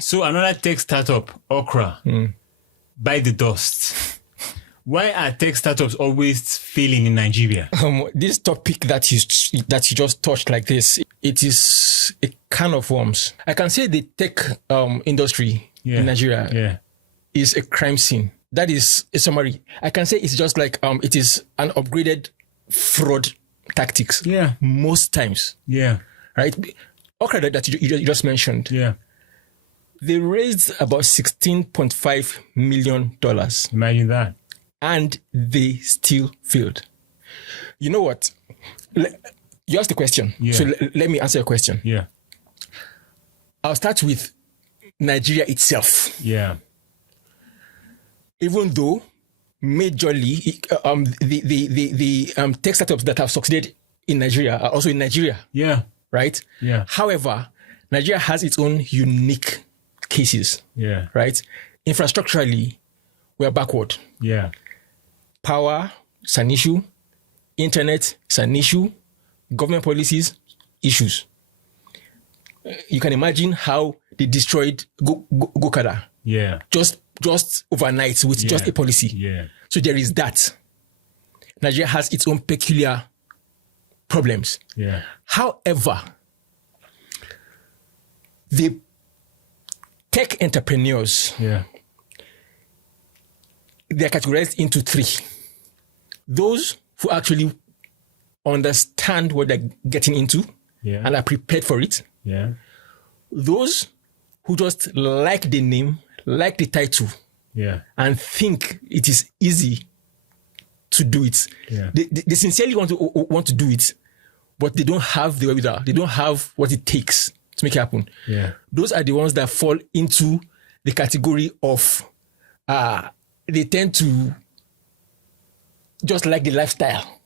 So another tech startup, Okra, by the dust. Why are tech startups always failing in Nigeria? This topic that you just touched like this, it is a can of worms. I can say the tech industry in Nigeria is a crime scene. That is a summary. I can say it's just like it is an upgraded fraud tactics. Yeah. Most times. Yeah. Right? Okra that you just mentioned. Yeah. They raised about $16.5 million. Imagine that. And they still failed. You know what? You asked the question. Yeah. So let me answer your question. Yeah. I'll start with Nigeria itself. Yeah. Even though majorly the tech startups that have succeeded in Nigeria are also in Nigeria. Yeah. Right? Yeah. However, Nigeria has its own unique cases. Yeah. Right? Infrastructurally, we're backward. Yeah. Power is an issue. Internet is an issue. Government policies, issues. You can imagine how they destroyed Gokada. Yeah. Just overnight with just a policy. Yeah. So there is that. Nigeria has its own peculiar problems. Yeah. However, the tech entrepreneurs, they're categorized into three. Those who actually understand what they're getting into and are prepared for it. Yeah. Those who just like the name, like the title, and think it is easy to do it. Yeah. They sincerely want to do it, but they don't have the wherewithal. They don't have what it takes to make it happen. Yeah. Those are the ones that fall into the category of they tend to just like the lifestyle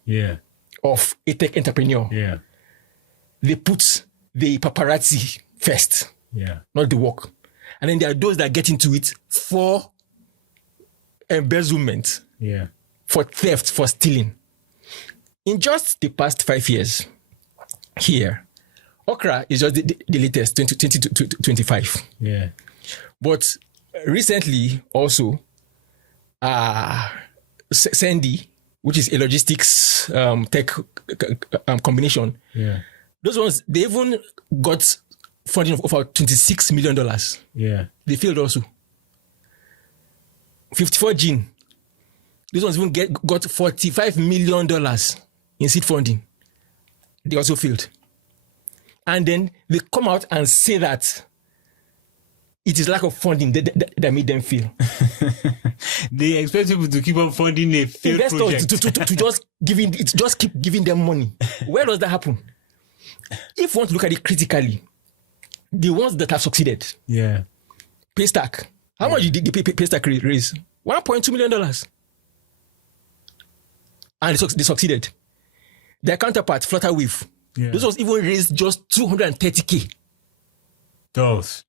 of a tech entrepreneur. Yeah. They put the paparazzi first, not the work. And then there are those that get into it for embezzlement, for theft, for stealing. In just the past 5 years, here, Okra is just the latest, 2025. Yeah. But recently also, Sandy, which is a logistics tech combination, those ones, they even got funding of over $26 million. Yeah. They failed also. 54 Gene. These ones even got $45 million in seed funding. They also failed. And then they come out and say that it is lack of funding that made them fail. They expect people to keep on funding a failed project. to just keep giving them money. Where does that happen? If you want to look at it critically, the ones that have succeeded, Paystack, how much did the Paystack raise? $1.2 million. And they succeeded. Their counterpart, Flutterwave, those ones even raised just $230K. Dollars.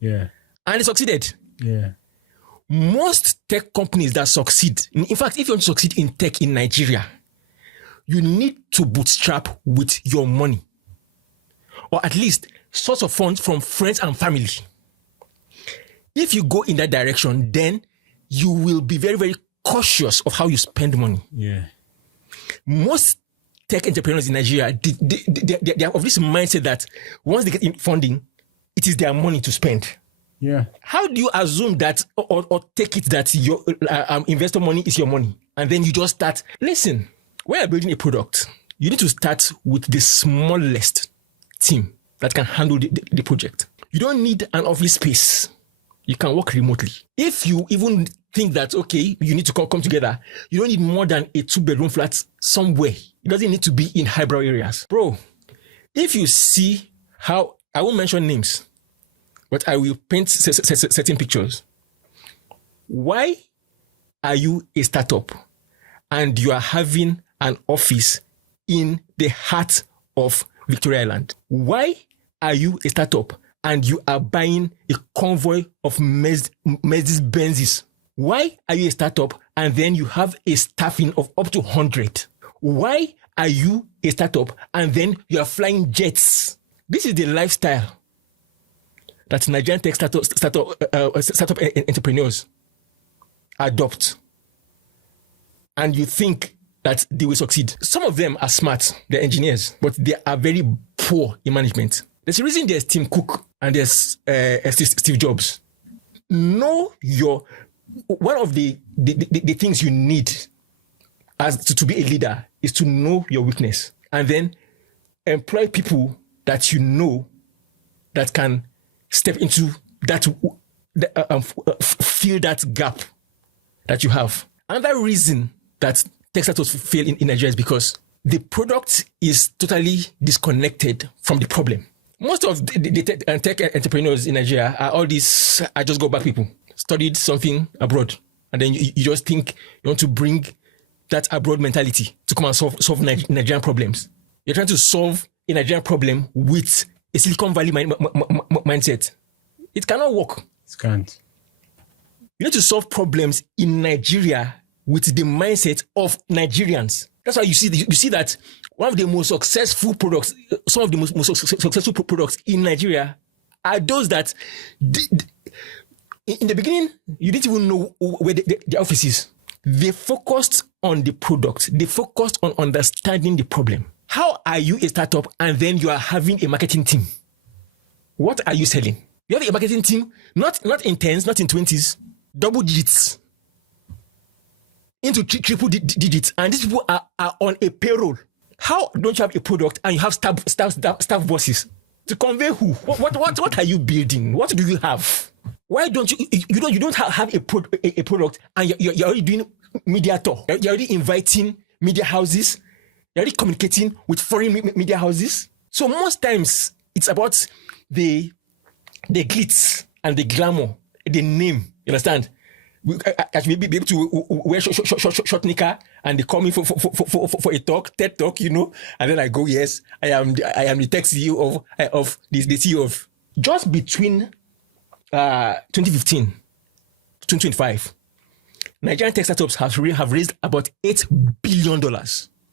Yeah. And they succeeded. Yeah. Most tech companies that succeed, in fact, if you want to succeed in tech in Nigeria, you need to bootstrap with your money. Or at least source of funds from friends and family. If you go in that direction, then you will be very, very cautious of how you spend money. Yeah. Most tech entrepreneurs in Nigeria, they are of this mindset that once they get in funding, it is their money to spend. Yeah. How do you assume that or take it that your investor money is your money? And then you just start, listen, when you're building a product, you need to start with the smallest team that can handle the project. You don't need an office space. You can work remotely. If you even think that, okay, you need to come together, you don't need more than a 2-bedroom flat somewhere. It doesn't need to be in highbrow areas. Bro, if you see how, I won't mention names, but I will paint certain pictures. Why are you a startup and you are having an office in the heart of Victoria Island? Why are you a startup and you are buying a convoy of Mercedes-Benzes? Why are you a startup and then you have a staffing of up to 100? Why are you a startup and then you are flying jets? This is the lifestyle that Nigerian tech startup entrepreneurs adopt, and you think that they will succeed. Some of them are smart, they're engineers, but they are very poor in management. There's a reason there's Tim Cook and there's Steve Jobs. Know one of the things you need as to be a leader is to know your weakness, and then employ people that you know that can step into that, fill that gap that you have. Another reason that tech startups fail in Nigeria is because the product is totally disconnected from the problem. Most of the tech entrepreneurs in Nigeria are all these I just go back people, studied something abroad, and then you just think you want to bring that abroad mentality to come and solve Nigerian problems. You're trying to solve a Nigerian problem with a Silicon Valley mindset. It cannot work. It can't. You need to solve problems in Nigeria with the mindset of Nigerians. That's why you see that one of the most successful products, some of the most successful products in Nigeria are those that in the beginning, you didn't even know where the office is. They focused on the product. They focused on understanding the problem. How are you a startup and then you are having a marketing team? What are you selling? You have a marketing team, not in 10s, not in 20s, double digits, into triple digits, and these people are on a payroll. How don't you have a product and you have staff bosses to convey who? What are you building? What do you have? Why don't you don't have a product and you're already doing media tour? You're already inviting media houses. You're already communicating with foreign media houses. So most times it's about the glitz and the glamour, the name. You understand? I should be able to wear short knicker and they call me for a talk, TED talk, and then I go, yes, I am the tech CEO of the CEO of. Just between 2015 to 2025, Nigerian tech startups have raised about $8 billion.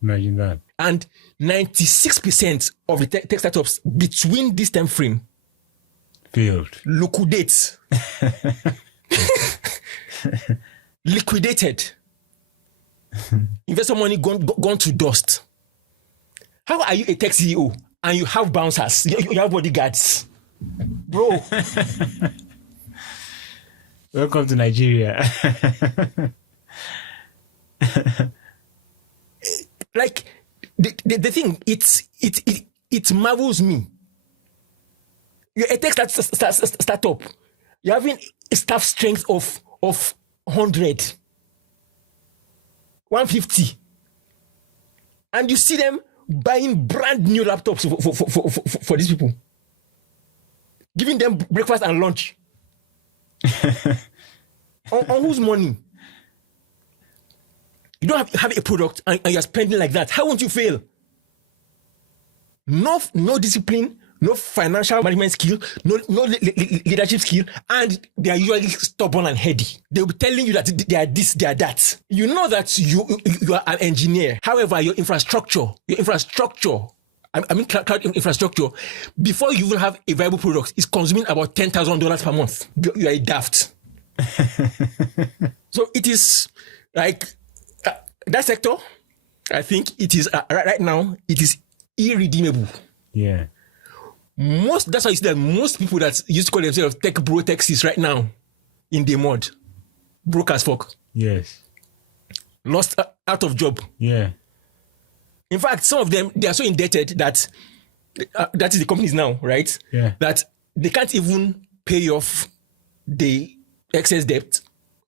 Imagine that. And 96% of the tech startups between this time frame failed. Liquidate. Liquidated. Investor money gone to dust. How are you a tech CEO and you have bouncers? You have bodyguards, bro. Welcome to Nigeria. Like the thing, it marvels me. You're a tech startup. You're having a staff strength of 100, 150, and you see them buying brand new laptops for these people, giving them breakfast and lunch. on whose money? You don't have a product and you're spending like that. How won't you fail? No discipline, no financial management skill, no leadership skill, and they are usually stubborn and heady. They'll be telling you that they are this, they are that. You know that you are an engineer. However, your infrastructure, I mean cloud infrastructure, before you even have a viable product, is consuming about $10,000 per month. You are a daft. So it is like that sector. I think it is right now. It is irredeemable. Yeah. That's why you see that most people that used to call themselves tech bro techs right now in the mud, broke as fuck. Yes. Lost out of job. Yeah. In fact, some of them, they are so indebted that is the companies now, right? Yeah. That they can't even pay off the excess debt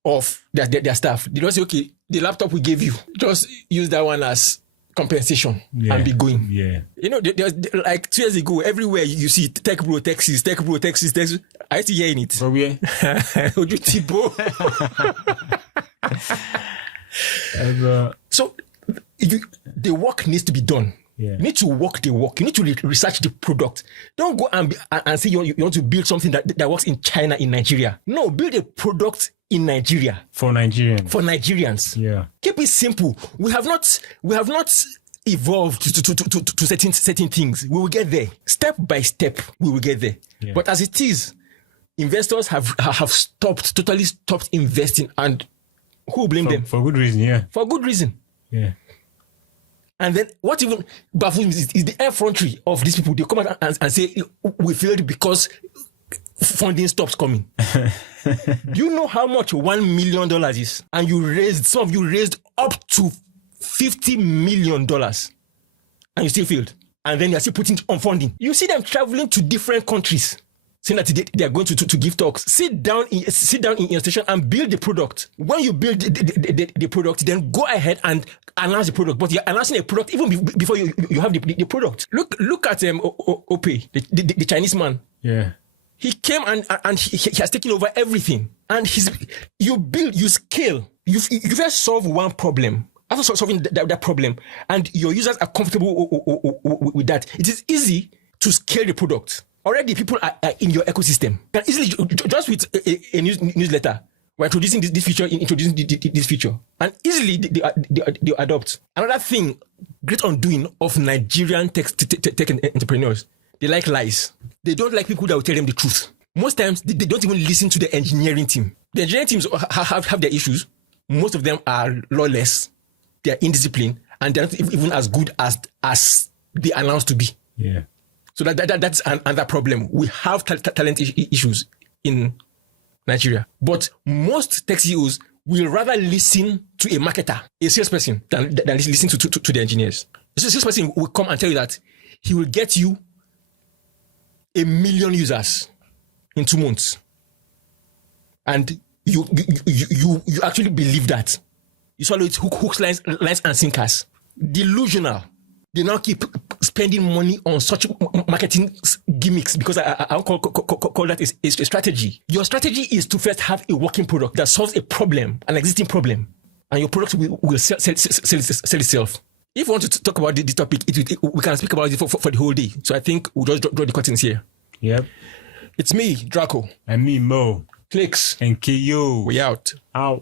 of their staff. They don't say, okay, the laptop we gave you, just use that one as compensation and be going. Yeah. There's like 2 years ago, everywhere you see tech bro taxis. I used to hear in it. But where? So the work needs to be done. Yeah. You need to work the work. You need to research the product. Don't go and say you want to build something that works in China, in Nigeria. No, build a product in Nigeria. For Nigerians. Yeah. Keep it simple. We have not evolved to certain things. We will get there. Step by step, we will get there. Yeah. But as it is, investors have totally stopped investing, and who will blame them? For good reason, yeah. For good reason. Yeah. And then what even baffles me is the effrontery of these people. They come out and say, we failed because funding stops coming. Do you know how much $1 million is? And some of you raised up to $50 million, and you still failed. And then you're still putting on funding. You see them traveling to different countries, saying that they are going to give talks. Sit down in your station and build the product. When you build the product, then go ahead and announce the product. But you're announcing a product even before you have the product. Look at Ope, the Chinese man. Yeah. He came and he has taken over everything. And you scale. You first solve one problem. After solving that problem, and your users are comfortable with that, it is easy to scale the product. Already people are in your ecosystem. You can easily, just with a newsletter, we're introducing this feature, introducing this feature. And easily they adopt. Another thing, great undoing of Nigerian tech entrepreneurs, they like lies. They don't like people that will tell them the truth. Most times, they don't even listen to the engineering team. The engineering teams have their issues. Most of them are lawless. They are indisciplined, and they're not even as good as they announced to be. Yeah. So that's another problem. We have talent issues in Nigeria. But most tech CEOs will rather listen to a marketer, a salesperson, than listen to the engineers. So a salesperson will come and tell you that he will get you 1 million users in 2 months. And you actually believe that. You swallow it hooks, lines and sinkers. Delusional. They now keep spending money on such marketing gimmicks because I call that a strategy. Your strategy is to first have a working product that solves a problem, an existing problem, and your product will sell itself. If you want to talk about this topic, we can speak about it for the whole day. So I think we'll just draw the curtains here. Yep. It's me, Draco. And me, Mo. Clicks. And KO. We out. Out.